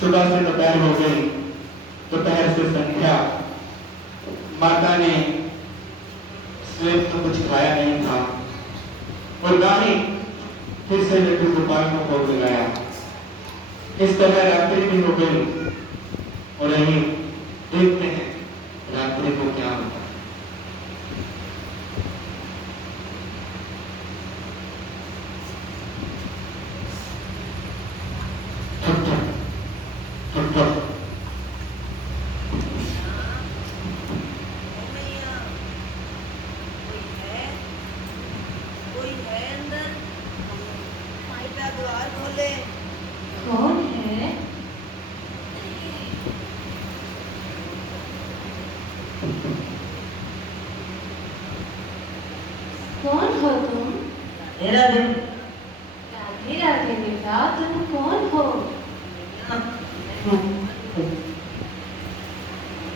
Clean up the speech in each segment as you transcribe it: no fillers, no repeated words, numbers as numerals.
सुबह से दोपहर हो गई, दोपहर से संध्या। माता ने स्वयं तो कुछ खाया नहीं था और ना ही फिर से लड्डू गोपाल को भोग लगाया। इस तरह रात्रि भी हो गई और यही देखते हैं रात्रि को क्या होता है। कौन है? कौन हो तुम? राधे राधे बेटा, तुम कौन हो?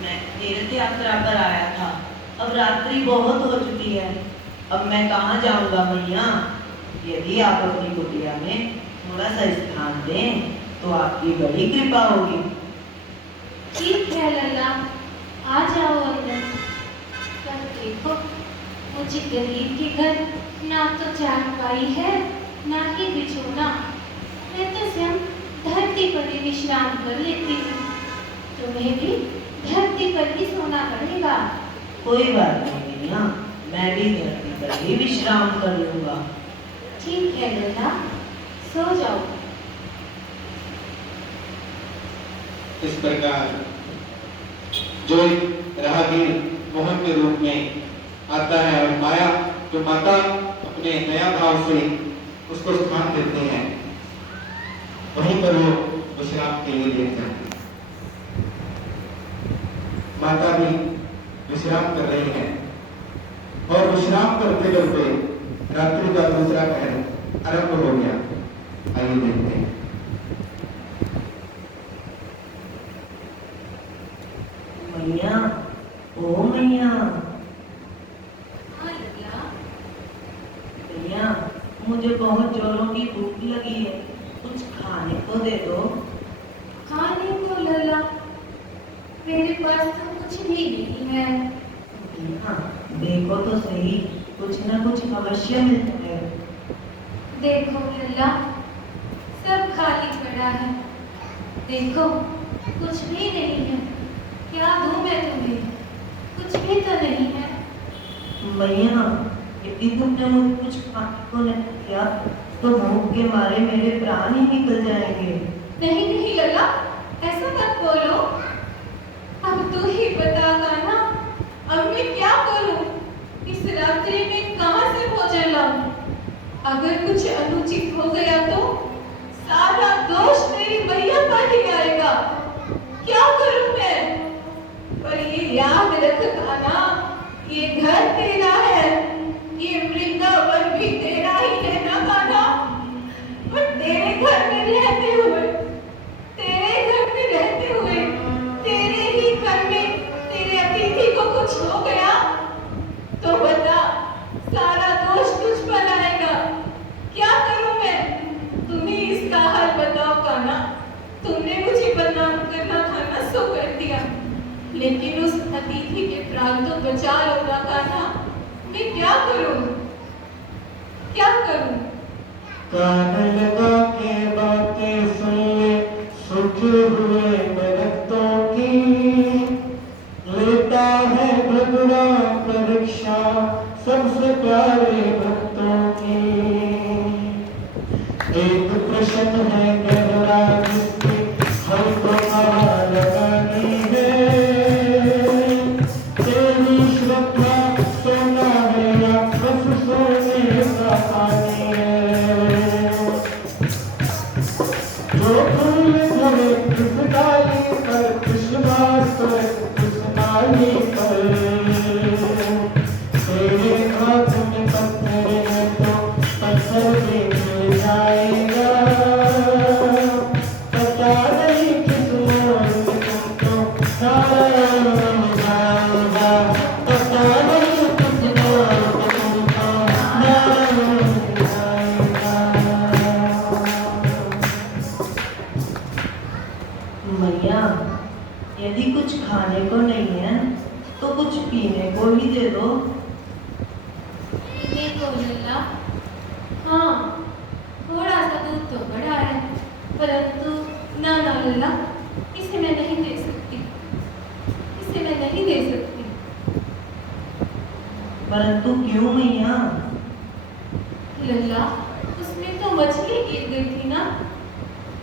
मैं तीर्थ यात्रा पर आया था। अब रात्रि बहुत हो चुकी है। अब मैं कहाँ जाऊंगा मैया? यदि आप अपनी कुटिया में थोड़ा सा स्थान दें तो आपकी बड़ी कृपा होगी। ठीक है लल्ला, आ जाओ अंदर। पर देखो, मुझे गरीब के घर ना तो चारपाई है ना ही बिछोना। मैं तो स्वयं धरती पर ही विश्राम कर लेती हूँ। तुम्हें भी धरती पर ही सोना पड़ेगा। कोई बात नहीं मैया, मैं भी धरती पर ही विश्राम कर लूंगा। ठीक है लल्ला, सो जाओ। इस प्रकार जो एक राहगीर मोहन के रूप में आता है और माया जो माता अपने नया भाव से उसको स्थान देते हैं, वहीं पर वो विश्राम के लिए देते हैं। माता भी विश्राम कर रही है और विश्राम करते करते रात्रि का दूसरा पहर आरंभ हो गया। आइए देखते हैं। मैया, ओ मैया, हाँ लल्ला, मैया मुझे बहुत जोरों की भूख लगी है, कुछ खाने को दे दो। खाने को लल्ला, मेरे पास तो कुछ भी नहीं है। हाँ, देखो तो सही, कुछ न कुछ अवश्य मिलता है। देखो लल्ला, सब खाली पड़ा है। देखो, कुछ भी नहीं है। क्या दूं मैं तुम्हें? कुछ भी तो नहीं है। मैया, यदि तुमने मुझे कुछ खाने को नहीं दिया तो भूख के मारे मेरे प्राण ही निकल जाएंगे। नहीं नहीं लल्ला, ऐसा मत बोलो। अब तू ही बता ना, अब मैं क्या करूं? इस रात्रि में कहां से भोजन लाऊं? अगर कुछ अनुचित हो गया तो सारा दोष मेरी मैया पर ही आएगा। क्या करूं मैं? पर ये याद रखना ना, ये घर तेरा है, ये वृंदावन भी तेरा ही है ना कान्हा। और तेरे घर में रहते हुए, तेरे घर में रहते हुए, तेरे ही घर में तेरे अतिथि को कुछ हो गया तो बता, सारा दोष तुझ पर आएगा। क्या करूं मैं? तुम ही इसका हल बताओ कान्हा। तुमने मुझे बदनाम करना था ना, सो कर दिया, लेकिन उस अतिथि के प्राण तो बचा लो ना कान्हा। मैं क्या करूं? क्या करूं? कान लगा के बातें सुन ले, सूखे हुए दरख्तों की, लेता है भगवान परीक्षा सबसे प्यारे भक्तों की। एक प्रश्न है गहरा जिसकी हमको आवाज लगानी है। तेरी श्रद्धा सोना है या बस सोने का पानी है। जो फूल झड़े किस डाली पर, विश्वास पर किस डाली पर। तेरे हाथ में पत्थर है तो पत्थर भी मिल जाएगा। पता नहीं किस मोड़ में तुमको सारा मिल जाएगा। पता नहीं किस मोड़ में तुमको सारा मिल जाएगा। मैया, यदि कुछ खाने को नहीं है तो कुछ पीने को ही दे दो। देखो लल्ला, हाँ थोड़ा सा दूध तो बड़ा है, परंतु ना ना लल्ला, इसे मैं नहीं दे सकती, इसे मैं नहीं दे सकती। परंतु क्यों मैया? लल्ला, उसमें तो मछली गिर गई थी ना,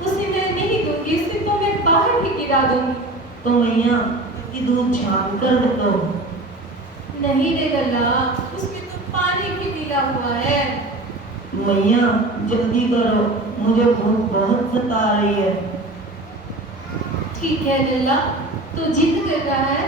उसे मैं नहीं दूंगी, उसे तो मैं बाहर ही गिरा दूंगी। तो मैया कि दूध छान कर दो। नहीं रे लल्ला, उसमें तो पानी भी मिला हुआ है। मैया जल्दी करो, मुझे भूख बहुत सता रही है। ठीक है लल्ला, तू जिद कर रहा है